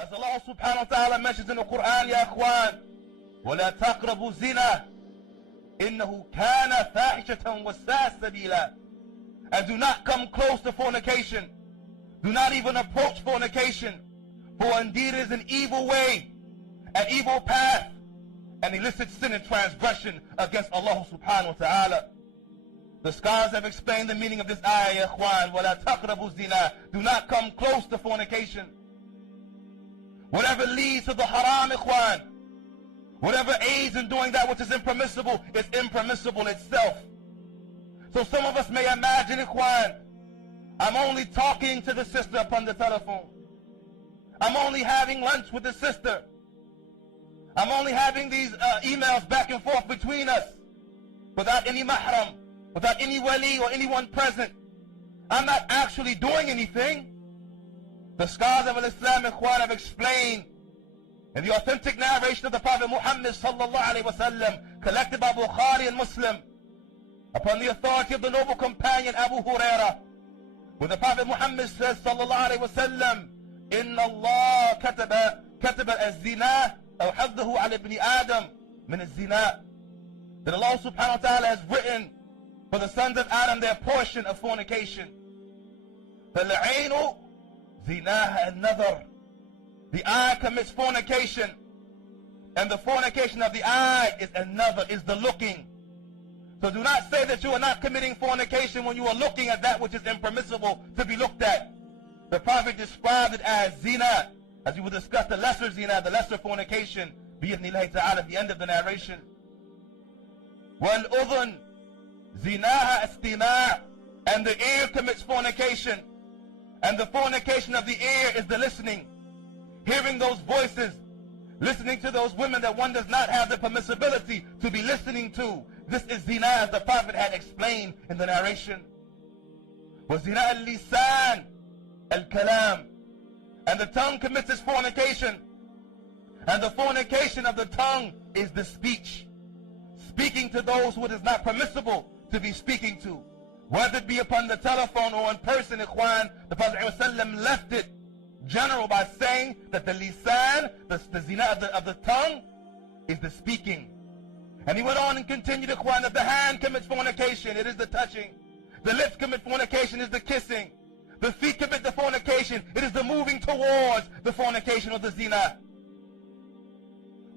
As Allah subhanahu wa ta'ala mentions in the Quran, Ya Akhwan, وَلَا تَقْرَبُوا زِنَا إِنَّهُ كَانَ فَاحِشَةً وَسَاءَ سَبِيلًا. And do not come close to fornication. Do not even approach fornication. For indeed it is an evil way, an evil path, and illicit sin and transgression against Allah subhanahu wa ta'ala. The scholars have explained the meaning of this ayah, Ya Akhwan, وَلَا تَقْرَبُوا زِنَا. Do not come close to fornication. Whatever leads to the haram, Ikhwan, whatever aids in doing that which is impermissible, is impermissible itself. So some of us may imagine, Ikhwan, I'm only talking to the sister upon the telephone. I'm only having lunch with the sister. I'm only having these emails back and forth between us without any mahram, without any wali or anyone present. I'm not actually doing anything. The scholars of Islam, Ikhwan, have explained in the authentic narration of the Prophet Muhammad sallallahu alayhi wa sallam, collected by Bukhari and Muslim, upon the authority of the noble companion Abu Hurairah, where the Prophet Muhammad says sallallahu alayhi wa sallam, إِنَّ اللَّهَ كَتَبَ الزِّنَا أَوْ حَدَّهُ عَلَى ابْنِ آدَمَ مِنَ الزِّنَا. That Allah subhanahu wa ta'ala has written for the sons of Adam their portion of fornication. فَالْعَيْنُ زِنَاهَا النَّظَرُ. The eye commits fornication, and the fornication of the eye is another, is the looking. So do not say that you are not committing fornication when you are looking at that which is impermissible to be looked at. The Prophet described it as zina, as we will discuss the lesser zina, the lesser fornication, bi'idhnillahi ta'ala, at the end of the narration. وَالْأُذُنْ زِنَاهَا اسْتِمَاعٌ. And the ear commits fornication, and the fornication of the ear is the listening. Hearing those voices, listening to those women that one does not have the permissibility to be listening to. This is zina, as the Prophet had explained in the narration. وَزِنَاءَ اللِّسَانِ الْكَلَامِ. And the tongue commits its fornication, and the fornication of the tongue is the speech. Speaking to those who it is not permissible to be speaking to. Whether it be upon the telephone or in person, Ikhwan, the Prophet ﷺ left it general by saying that the lisan, the zina of the tongue, is the speaking. And he went on and continued, Ikhwan, that the hand commits fornication, it is the touching. The lips commit fornication, is the kissing. The feet commit the fornication, it is the moving towards the fornication of the zina.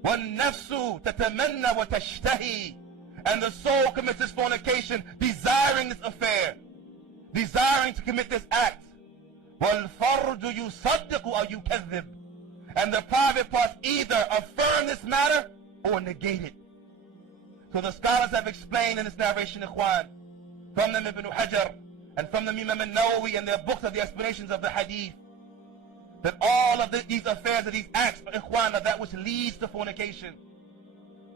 وَالنَّفْسُ تَتَمَنَّى وَتَشْتَهِي. And the soul commits this fornication, desiring this affair, desiring to commit this act. وَالْفَرْجُ يُصَدِّقُ أَوْ يُكَذِّبُ. And the private parts either affirm this matter or negate it. So the scholars have explained in this narration, Ikhwan, from them Ibn Hajar and from them Imam al-Nawawi and their books of the explanations of the Hadith, that all of these affairs, of these acts, Ikhwan, are that which leads to fornication.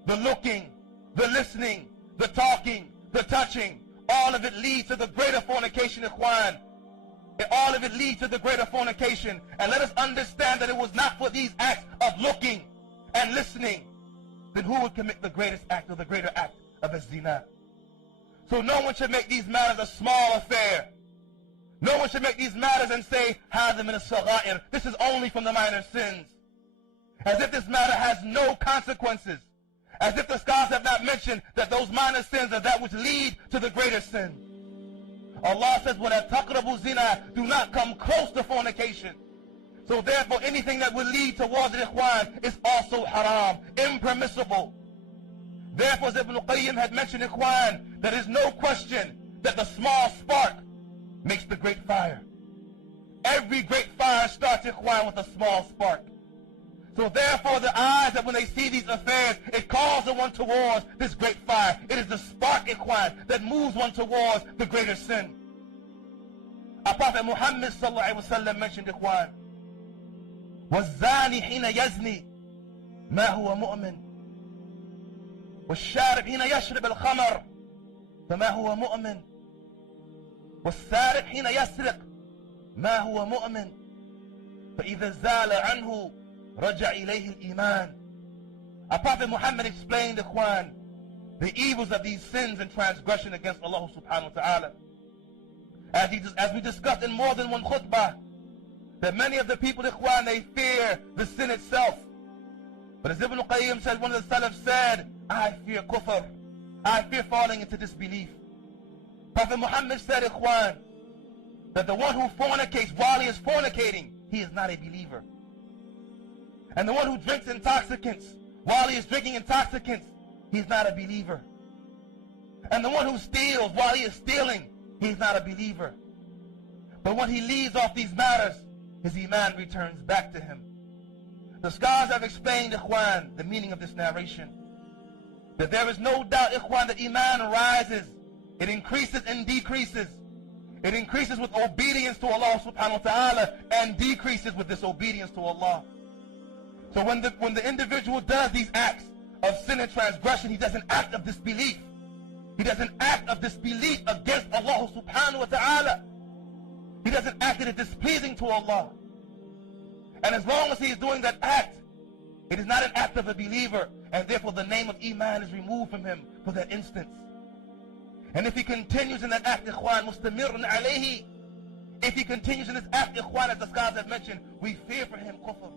The looking, the listening, the talking, the touching, all of it leads to the greater fornication, Ikhwan. All of it leads to the greater fornication. And let us understand that it was not for these acts of looking and listening, then who would commit the greatest act or the greater act of a zina? So no one should make these matters a small affair. No one should make these matters and say, هَذَا مِنَ الصَّغَائِرِ. This is only from the minor sins. As if this matter has no consequences. As if the scholars have not mentioned that those minor sins are that which lead to the greater sin. Allah says, وَلَا تَقْرَبُوا زِنَا. Do not come close to fornication. So therefore anything that will lead towards it, Ikhwan, is also haram, impermissible. Therefore, as Ibn Qayyim had mentioned, Ikhwan, there is no question that the small spark makes the great fire. Every great fire starts, Ikhwan, with a small spark. So therefore the eyes, that when they see these affairs, it calls the one towards this great fire. It is the spark, Ikhwan, that moves one towards the greater sin. Our Prophet Muhammad sallallahu alayhi wa sallam mentioned, Ikhwan, وَالزَّانِ حِينَ يَزْنِي مَا هُوَ مُؤْمِنٌ وَالشَّارِبْ حِينَ يَشْرِبَ الْخَمَرَ فَمَا هُوَ مُؤْمِنٌ وَالسَّارِقْ حِينَ يَسْرِقْ مَا هُوَ مُؤْمِنٌ فَإِذَا زَالَ عَنْهُ رَجَعَ إِلَيْهِ الْإِيمَانِ. Our Prophet Muhammad explained, Ikhwan, the evils of these sins and transgression against Allah subhanahu wa ta'ala. As we discussed in more than one khutbah, that many of the people, ikhwan, they fear the sin itself. But as Ibn Qayyim said, one of the Salaf said, I fear kufr. I fear falling into disbelief. Prophet Muhammad said, ikhwan, that the one who fornicates while he is fornicating, he is not a believer. And the one who drinks intoxicants while he is drinking intoxicants, he is not a believer. And the one who steals while he is stealing, he is not a believer. But when he leaves off these matters, his iman returns back to him. The scholars have explained, ikhwan, the meaning of this narration. That there is no doubt, ikhwan, that iman rises. It increases and decreases. It increases with obedience to Allah subhanahu wa ta'ala and decreases with disobedience to Allah. So when the individual does these acts of sin and transgression, he does an act of disbelief. He does an act of disbelief against Allah subhanahu wa ta'ala. He does an act that is displeasing to Allah. And as long as he is doing that act, it is not an act of a believer, and therefore the name of iman is removed from him for that instance. And if he continues in that act, ikhwan, mustamirun alayhi, if he continues in this act, ikhwan, as the scholars have mentioned, we fear for him kufr.